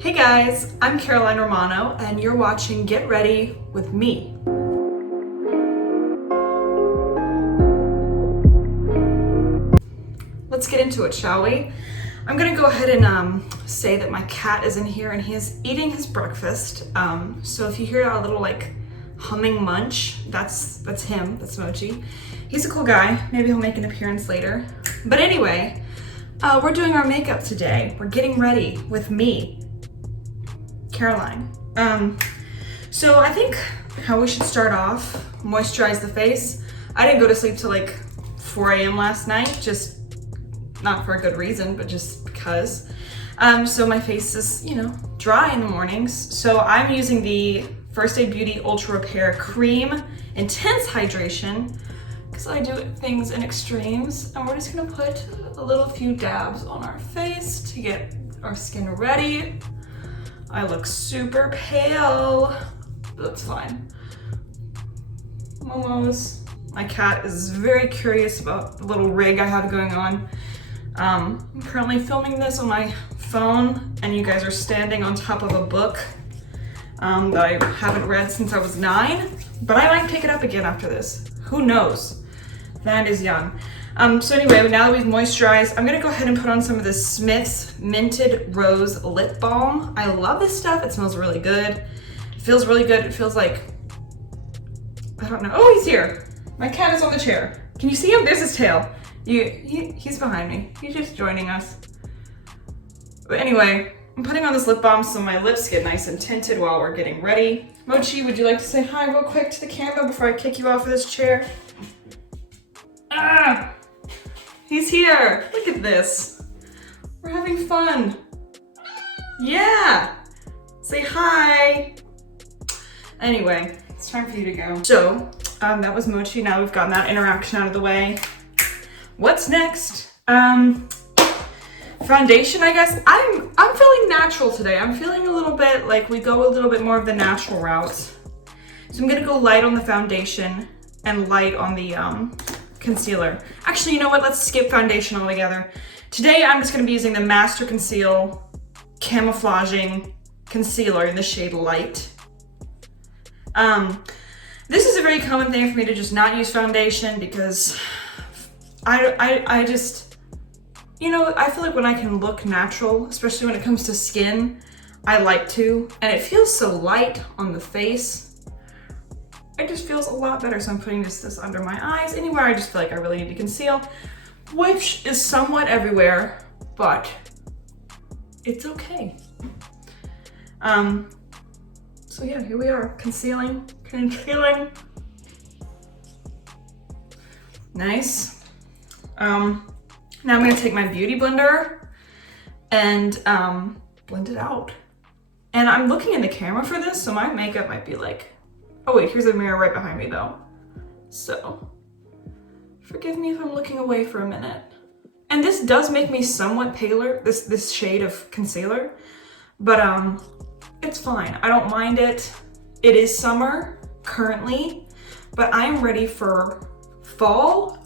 Hey guys, I'm Caroline Romano and you're watching Get Ready with me. Let's get into it, shall we? I'm gonna go ahead and say that my cat is in here and he is eating his breakfast. So if you hear a little like humming munch, that's him, that's Mochi. He's a cool guy, maybe he'll make an appearance later. But anyway, we're doing our makeup today. We're getting ready with me, Caroline. So I think how we should start off, moisturize the face. I didn't go to sleep till like 4 a.m. last night, just not for a good reason, but just because. So my face is, dry in the mornings. So I'm using the First Aid Beauty Ultra Repair Cream Intense Hydration because I do things in extremes. And we're just gonna put a few dabs on our face to get our skin ready. I look super pale, but that's fine. Momos. My cat is very curious about the little rig I have going on. I'm currently filming this on my phone and you guys are standing on top of a book that I haven't read since I was 9, but I might pick it up again after this. Who knows? That is young. So anyway, now that we've moisturized, I'm gonna go ahead and put on some of this Smith's Minted Rose Lip Balm. I love this stuff. It smells really good. It feels really good. It feels like, I don't know. Oh, he's here. My cat is on the chair. Can you see him? There's his tail. He's behind me. He's just joining us. But anyway, I'm putting on this lip balm so my lips get nice and tinted while we're getting ready. Mochi, would you like to say hi real quick to the camera before I kick you off of this chair? Ah! He's here. Look at this. We're having fun. Yeah. Say hi. Anyway, it's time for you to go. So, that was Mochi. Now we've gotten that interaction out of the way. What's next? Foundation, I guess. I'm feeling natural today. I'm feeling a little bit like we go a little bit more of the natural route. So I'm gonna go light on the foundation and light on the concealer. Actually, you know what? Let's skip foundation altogether. Today, I'm just gonna be using the Master Conceal Camouflaging Concealer in the shade Light. This is a very common thing for me to just not use foundation because I just, I feel like when I can look natural, especially when it comes to skin, I like to, and it feels so light on the face. It just feels a lot better, so I'm putting this under my eyes. Anywhere I just feel like I really need to conceal, which is somewhat everywhere, but it's okay. So yeah, here we are, concealing. Nice. Now I'm gonna take my beauty blender and blend it out. And I'm looking in the camera for this, so my makeup might be like, oh wait, here's a mirror right behind me though. So, forgive me if I'm looking away for a minute. And this does make me somewhat paler, this shade of concealer, but it's fine. I don't mind it. It is summer currently, but I am ready for fall,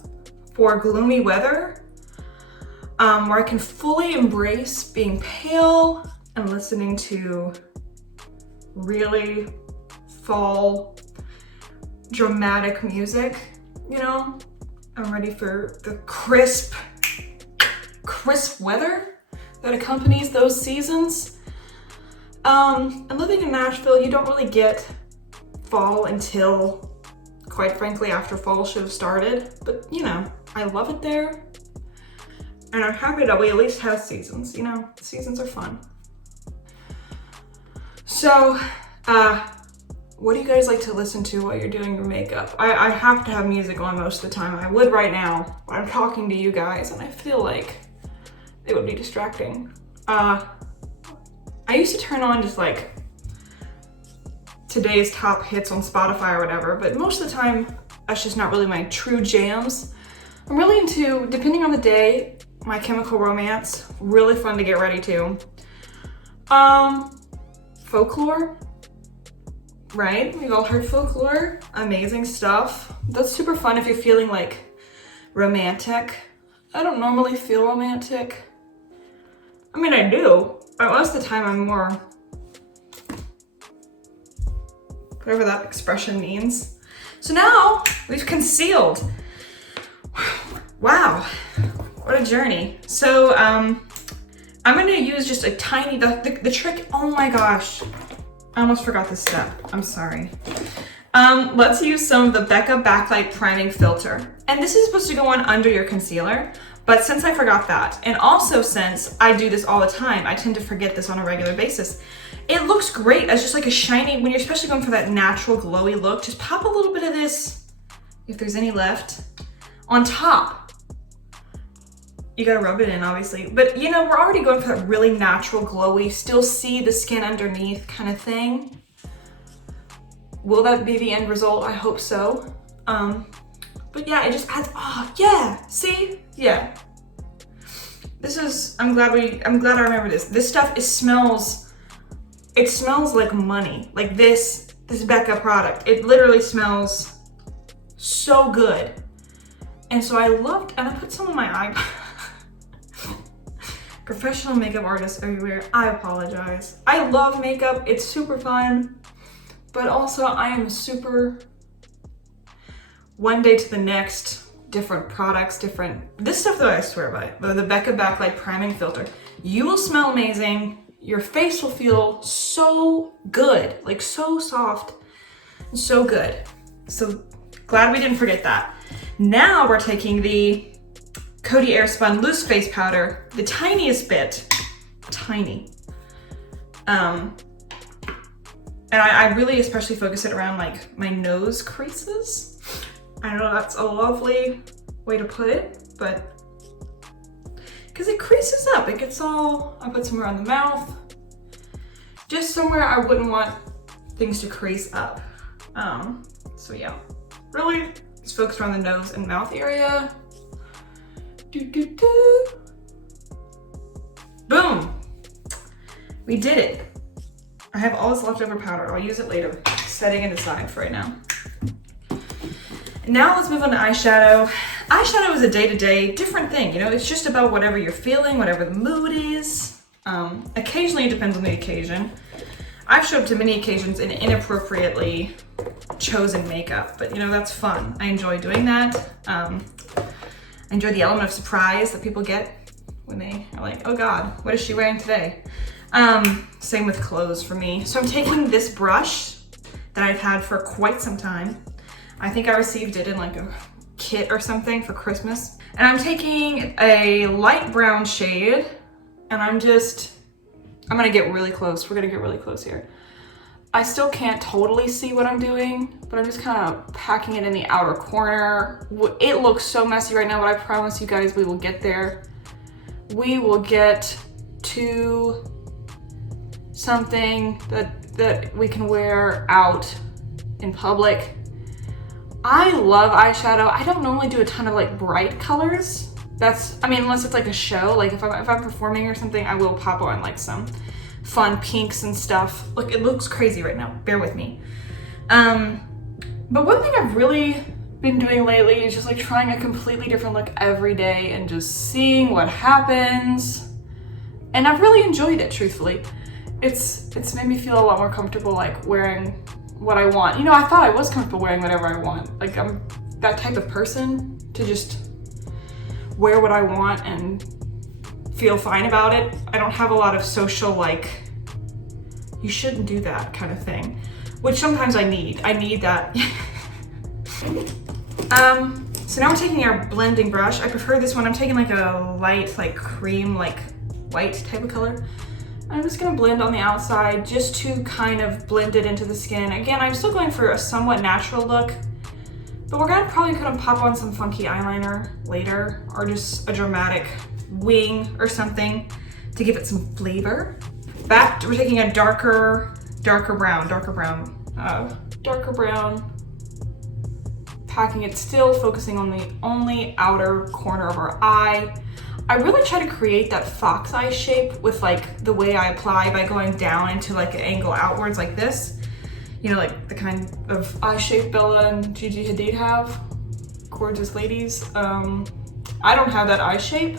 for gloomy weather, where I can fully embrace being pale and listening to really fall dramatic music, I'm ready for the crisp weather that accompanies those seasons. And living in Nashville, you don't really get fall until, quite frankly, after fall should have started. But, I love it there. And I'm happy that we at least have seasons, seasons are fun. So, what do you guys like to listen to while you're doing your makeup? I have to have music on most of the time. I would right now, but I'm talking to you guys and I feel like it would be distracting. I used to turn on just like today's top hits on Spotify or whatever, but most of the time that's just not really my true jams. I'm really into, depending on the day, My Chemical Romance, really fun to get ready to. Folklore, right? We've all heard Folklore, amazing stuff. That's super fun if you're feeling like romantic. I don't normally feel romantic. I mean, I do, most of the time I'm more, whatever that expression means. So now we've concealed. Wow, what a journey. So I'm gonna use just a tiny, the trick, oh my gosh, I almost forgot this step, I'm sorry. Let's use some of the Becca Backlight Priming Filter. And this is supposed to go on under your concealer, but since I forgot that, and also since I do this all the time, I tend to forget this on a regular basis, it looks great as just like a shiny, when you're especially going for that natural glowy look, just pop a little bit of this, if there's any left, on top. You gotta rub it in, obviously. But you know, we're already going for that really natural glowy, still see the skin underneath kind of thing. Will that be the end result? I hope so. But yeah, it just adds, oh yeah, see? Yeah. This is, I'm glad I remember this. This stuff, it smells like money. Like this Becca product. It literally smells so good. And so I loved, and I put some on my eye. Professional makeup artists everywhere, I apologize. I love makeup, it's super fun, but also I am super, one day to the next, different products, this stuff though I swear by, the Becca Backlight Priming Filter. You will smell amazing, your face will feel so good, like so soft, and so good. So glad we didn't forget that. Now we're taking the Coty Airspun Loose Face Powder, the tiniest bit, tiny. And I really especially focus it around like my nose creases. I know that's a lovely way to put it, but because it creases up, it gets all, I put somewhere on the mouth, just somewhere I wouldn't want things to crease up. So yeah, really just focus around the nose and mouth area. Boom! We did it. I have all this leftover powder. I'll use it later. Setting it aside for right now. Now let's move on to eyeshadow. Eyeshadow is a day-to-day different thing. You know, it's just about whatever you're feeling, whatever the mood is. Occasionally it depends on the occasion. I've showed up to many occasions in inappropriately chosen makeup, but you know, that's fun. I enjoy doing that. I enjoy the element of surprise that people get when they are like, oh God, what is she wearing today? Same with clothes for me. So I'm taking this brush that I've had for quite some time. I think I received it in like a kit or something for Christmas. And I'm taking a light brown shade and I'm gonna get really close. We're gonna get really close here. I still can't totally see what I'm doing, but I'm just kind of packing it in the outer corner. It looks so messy right now, but I promise you guys we will get there. We will get to something that we can wear out in public. I love eyeshadow. I don't normally do a ton of like bright colors. Unless it's like a show, like if I'm performing or something, I will pop on like some fun pinks and stuff. Look, it looks crazy right now, bear with me. But one thing I've really been doing lately is just like trying a completely different look every day and just seeing what happens. And I've really enjoyed it, truthfully. It's made me feel a lot more comfortable like wearing what I want. You know, I thought I was comfortable wearing whatever I want. Like I'm that type of person to just wear what I want and feel fine about it. I don't have a lot of social like, you shouldn't do that kind of thing, which sometimes I need that. So now we're taking our blending brush. I prefer this one. I'm taking like a light, like cream, like white type of color. I'm just gonna blend on the outside just to kind of blend it into the skin. Again, I'm still going for a somewhat natural look, but we're gonna probably kind of pop on some funky eyeliner later, or just a dramatic wing or something to give it some flavor. Back, we're taking a darker brown, packing it still, focusing on the only outer corner of our eye. I really try to create that fox eye shape with like the way I apply by going down into like an angle outwards like this. You know, like the kind of eye shape Bella and Gigi Hadid have. Gorgeous ladies. I don't have that eye shape,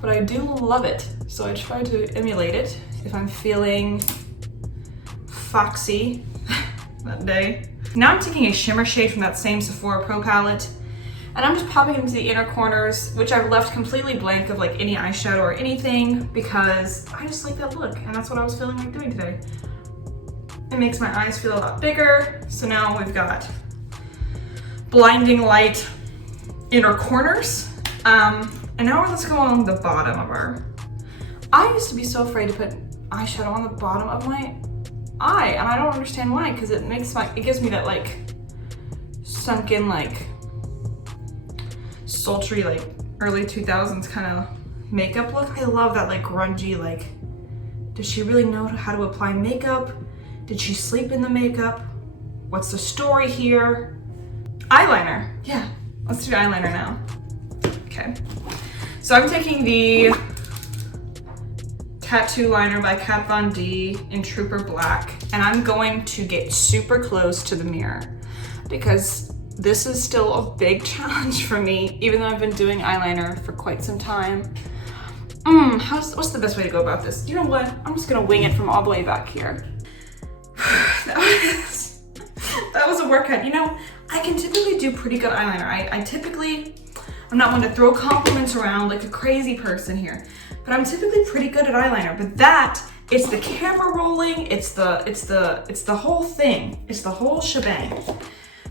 but I do love it. So I try to emulate it if I'm feeling foxy that day. Now I'm taking a shimmer shade from that same Sephora Pro palette, and I'm just popping into the inner corners, which I've left completely blank of like any eyeshadow or anything because I just like that look, and that's what I was feeling like doing today. It makes my eyes feel a lot bigger. So now we've got blinding light inner corners. And now let's go on the bottom of our... I used to be so afraid to put eyeshadow on the bottom of my eye, and I don't understand why, because it gives me that like sunken, like sultry, like early 2000s kind of makeup look. I love that like grungy, like, does she really know how to apply makeup? Did she sleep in the makeup? What's the story here? Eyeliner. Yeah, let's do eyeliner now. Okay. So I'm taking the Tattoo Liner by Kat Von D in Trooper Black, and I'm going to get super close to the mirror because this is still a big challenge for me, even though I've been doing eyeliner for quite some time. What's the best way to go about this? You know what? I'm just gonna wing it from all the way back here. That was a workout. You know, I can typically do pretty good eyeliner. I'm not one to throw compliments around like a crazy person here, but I'm typically pretty good at eyeliner. But it's the camera rolling, it's the whole thing. It's the whole shebang.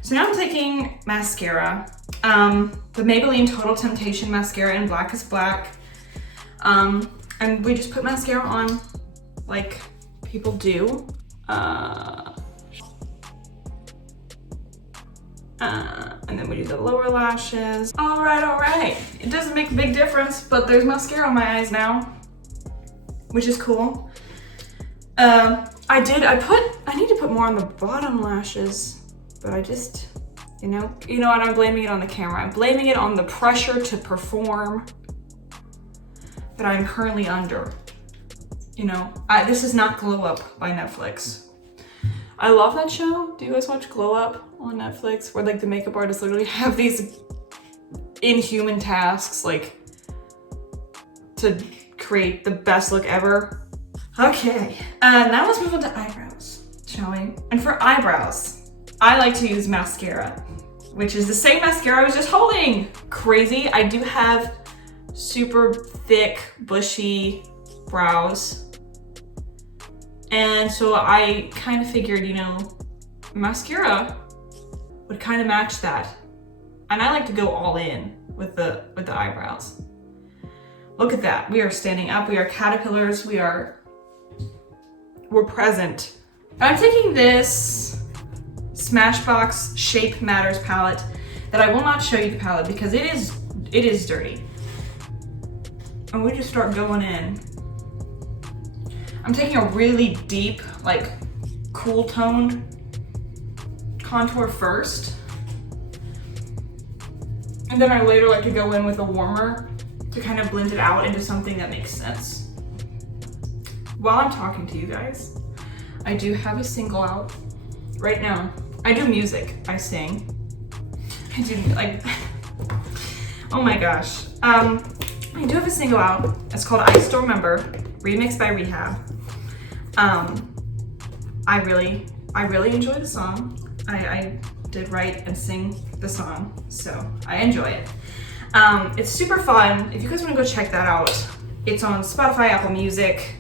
So now I'm taking mascara, the Maybelline Total Temptation mascara in Black is Black. And we just put mascara on like people do. And then we do the lower lashes. All right. It doesn't make a big difference, but there's mascara on my eyes now, which is cool. I need to put more on the bottom lashes, but I just, you know what, I'm blaming it on the camera. I'm blaming it on the pressure to perform that I'm currently under. You know, this is not Glow Up by Netflix. I love that show. Do you guys watch Glow Up on Netflix? Where like the makeup artists literally have these inhuman tasks like to create the best look ever. Okay, now let's move on to eyebrows, shall we? And for eyebrows, I like to use mascara, which is the same mascara I was just holding. Crazy, I do have super thick, bushy brows. And so I kind of figured, you know, mascara would kind of match that. And I like to go all in with the eyebrows. Look at that. We are standing up. We are caterpillars. We're present. I'm taking this Smashbox Shape Matters palette that I will not show you the palette because it is dirty. And we just start going in. I'm taking a really deep, like cool toned contour first. And then I later like to go in with a warmer to kind of blend it out into something that makes sense. While I'm talking to you guys, I do have a single out right now. I do music, I sing. I do like, oh my gosh. I do have a single out. It's called I Still Remember, remixed by Rehab. I really enjoy the song. I did write and sing the song, so I enjoy it. It's super fun. If you guys want to go check that out, it's on Spotify, Apple Music,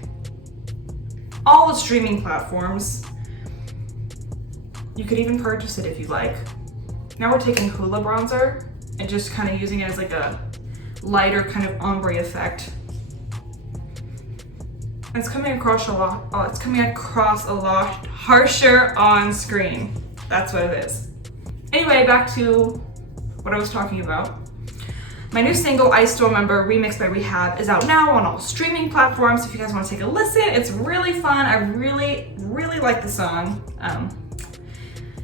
all the streaming platforms. You could even purchase it if you like. Now we're taking Hoola bronzer and just kind of using it as like a lighter kind of ombre effect. It's coming across a lot. Oh, it's coming across a lot harsher on screen. That's what it is. Anyway, back to what I was talking about. My new single, I Still Remember, remixed by Rehab, is out now on all streaming platforms. If you guys want to take a listen, it's really fun. I really like the song.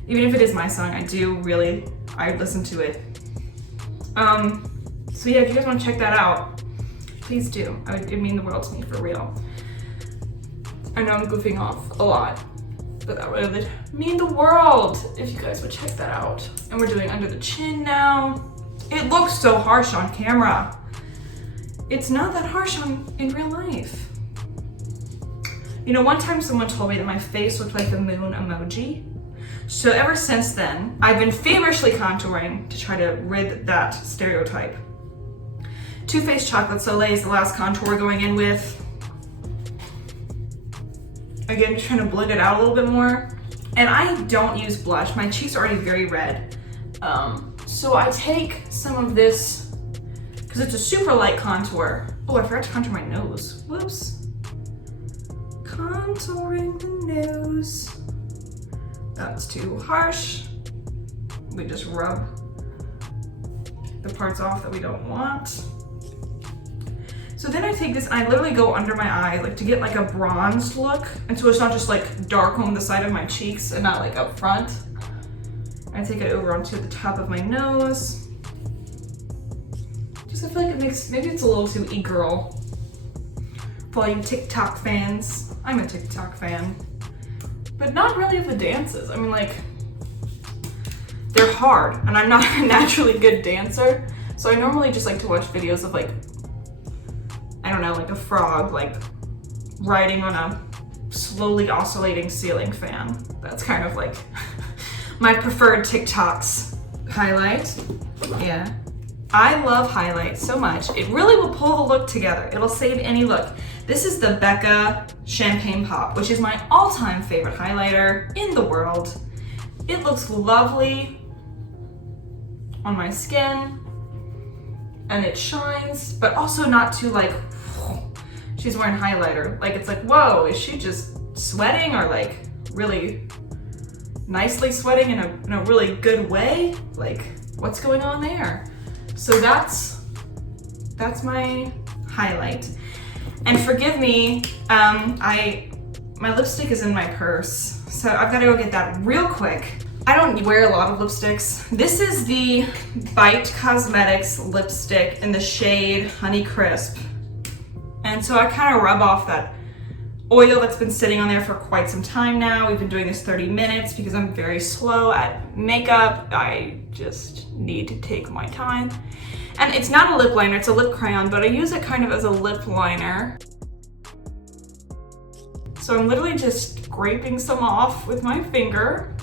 Even if it is my song, I listen to it. So yeah, if you guys want to check that out, please do. It'd mean the world to me, for real. I know I'm goofing off a lot, but that would mean the world if you guys would check that out. And we're doing under the chin now. It looks so harsh on camera. it's not that harsh in real life. You know, one time someone told me that my face looked like the moon emoji. So ever since then, I've been feverishly contouring to try to rid that stereotype. Too Faced Chocolate Soleil is the last contour we're going in with. Again, just trying to blend it out a little bit more. And I don't use blush. My cheeks are already very red. So I take some of this, because it's a super light contour. Oh, I forgot to contour my nose. Whoops. Contouring the nose. That's too harsh. We just rub the parts off that we don't want. So then I take this and I literally go under my eye, like to get like a bronzed look. And so it's not just like dark on the side of my cheeks and not like up front. I take it over onto the top of my nose. Just I feel like it makes, maybe it's a little too e-girl. For all you TikTok fans, I'm a TikTok fan. But not really of the dances. I mean, like, they're hard and I'm not a naturally good dancer. So I normally just like to watch videos of like, I don't know, like a frog, like riding on a slowly oscillating ceiling fan. That's kind of like my preferred TikToks. Highlight, yeah. I love highlight so much. It really will pull the look together. It'll save any look. This is the Becca Champagne Pop, which is my all-time favorite highlighter in the world. It looks lovely on my skin and it shines, but also not too like, she's wearing highlighter. Like it's like, whoa, is she just sweating or like really nicely sweating in a really good way? Like what's going on there? So that's my highlight. And forgive me, my lipstick is in my purse, so I've got to go get that real quick. I don't wear a lot of lipsticks. This is the Bite Cosmetics lipstick in the shade Honey Crisp. And so I kind of rub off that oil that's been sitting on there for quite some time now. We've been doing this 30 minutes because I'm very slow at makeup. I just need to take my time. And it's not a lip liner, it's a lip crayon, but I use it kind of as a lip liner. So I'm literally just scraping some off with my finger,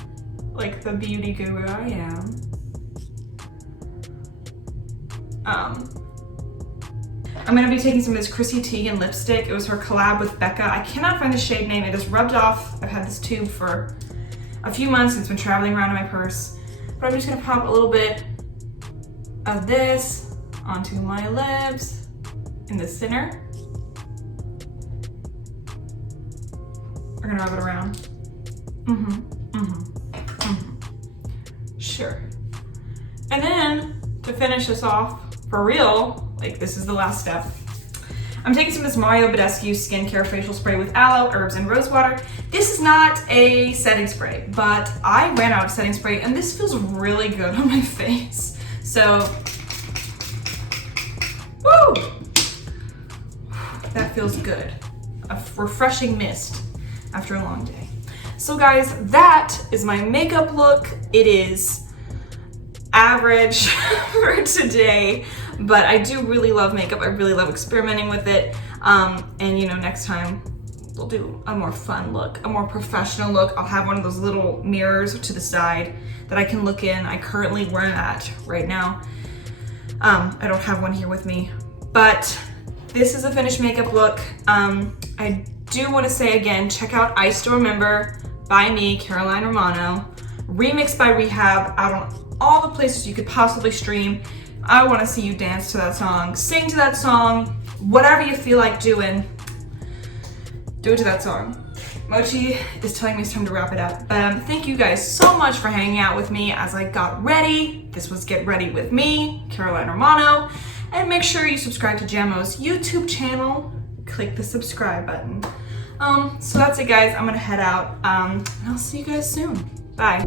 like the beauty guru I am. I'm gonna be taking some of this Chrissy Teigen lipstick. It was her collab with Becca. I cannot find the shade name. It is rubbed off. I've had this tube for a few months. It's been traveling around in my purse. But I'm just gonna pop a little bit of this onto my lips in the center. We're gonna rub it around. Sure. And then to finish this off for real, like this is the last step, I'm taking some of this Mario Badescu Skincare Facial Spray with aloe, herbs, and rose water. This is not a setting spray, but I ran out of setting spray and this feels really good on my face. So, woo! That feels good. A refreshing mist after a long day. So guys, that is my makeup look. It is average for today, but I do really love makeup. I really love experimenting with it. And you know, next time we'll do a more fun look, a more professional look. I'll have one of those little mirrors to the side that I can look in. I currently wear that right now. I don't have one here with me, but this is a finished makeup look. I do want to say again, check out I Still Remember by me, Caroline Romano, remixed by Rehab, out on all the places you could possibly stream. I want to see you dance to that song, sing to that song, whatever you feel like doing, do it to that song. Mochi is telling me it's time to wrap it up. Thank you guys so much for hanging out with me as I got ready. This was Get Ready With Me, Caroline Romano. And make sure you subscribe to Jamo's YouTube channel. Click the subscribe button. So that's it guys, I'm gonna head out and I'll see you guys soon. Bye.